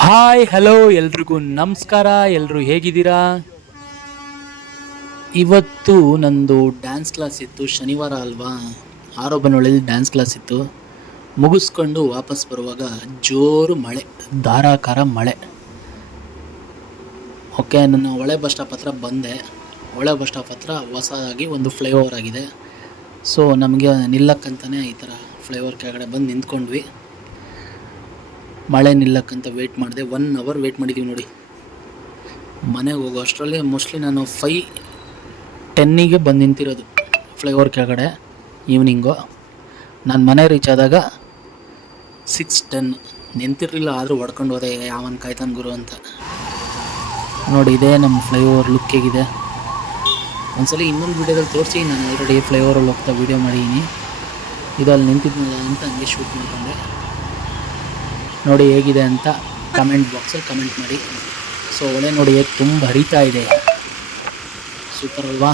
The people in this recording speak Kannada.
ಹಾಯ್ ಹಲೋ ಎಲ್ರಿಗೂ ನಮಸ್ಕಾರ. ಎಲ್ಲರೂ ಹೇಗಿದ್ದೀರಾ? ಇವತ್ತು ನಂದು ಡ್ಯಾನ್ಸ್ ಕ್ಲಾಸ್ ಇತ್ತು, ಶನಿವಾರ ಅಲ್ವಾ. ಆರೋಬನಹಳ್ಳಿಲಿ ಡ್ಯಾನ್ಸ್ ಕ್ಲಾಸ್ ಇತ್ತು. ಮುಗಿಸ್ಕೊಂಡು ವಾಪಸ್ ಬರುವಾಗ ಜೋರು ಮಳೆ, ಧಾರಾಕಾರ ಮಳೆ. ಓಕೆ, ನನ್ನ ಹೊಳೆ ಬಸ್ ಸ್ಟಾಪ್ ಹತ್ರ ಬಂದೆ. ಹೊಳೆ ಬಸ್ ಸ್ಟಾಪ್ ಹತ್ರ ಹೊಸದಾಗಿ ಒಂದು ಫ್ಲೈಓವರ್ ಆಗಿದೆ. ಸೊ ನಮಗೆ ನಿಲ್ಲಕ್ಕಂತಲೇ ಈ ಥರ ಫ್ಲೈಓವರ್ ಕೆಳಗಡೆ ಬಂದು ನಿಂತ್ಕೊಂಡ್ವಿ. ಮಳೆ ನಿಲ್ಲಕ್ಕಂತ ವೆಯ್ಟ್ ಮಾಡಿದೆ. 1 ಅವರ್ ವೆಯ್ಟ್ ಮಾಡಿದ್ದೀವಿ ನೋಡಿ. ಮನೆಗೆ ಹೋಗೋ ಅಷ್ಟರಲ್ಲಿ ಮೋಸ್ಟ್ಲಿ ನಾನು 5:10ಗೆ ಬಂದು ನಿಂತಿರೋದು ಫ್ಲೈಓವರ್ ಕೆಳಗಡೆ ಈವ್ನಿಂಗು. ನಾನು ಮನೆ ರೀಚ್ ಆದಾಗ 6:10. ನಿಂತಿರಲಿಲ್ಲ, ಆದರೂ ಹೊಡ್ಕೊಂಡು ಹೋದೆ, ಯಾವನ್ ಕಾಯ್ತಾನ ಗುರು ಅಂತ. ನೋಡಿ, ಇದೇ ನಮ್ಮ ಫ್ಲೈಓವರ್ ಲುಕ್ ಹೇಗಿದೆ. ಒಂದ್ಸಲ ಇನ್ನೊಂದು ವೀಡಿಯೋದಲ್ಲಿ ತೋರಿಸಿ, ನಾನು ಆಲ್ರೆಡಿ ಫ್ಲೈಓವರಲ್ಲಿ ಹೋಗ್ತಾ ವೀಡಿಯೋ ಮಾಡಿದ್ದೀನಿ. ಇದು ಅಲ್ಲಿ ನಿಂತಿದ್ನಲ್ಲ ಅಂತ ಹಂಗೆ ಶೂಟ್ ಮಾಡಿಕೊಂಡೆ. ನೋಡಿ ಹೇಗಿದೆ ಅಂತ ಕಮೆಂಟ್ ಬಾಕ್ಸಲ್ಲಿ ಕಮೆಂಟ್ ಮಾಡಿ. ಸೊ ಹೊಳೆ ನೋಡಿ ಹೇಗೆ ತುಂಬ ಹರಿತಾ ಇದೆ, ಸೂಪರ್ ಅಲ್ವಾ?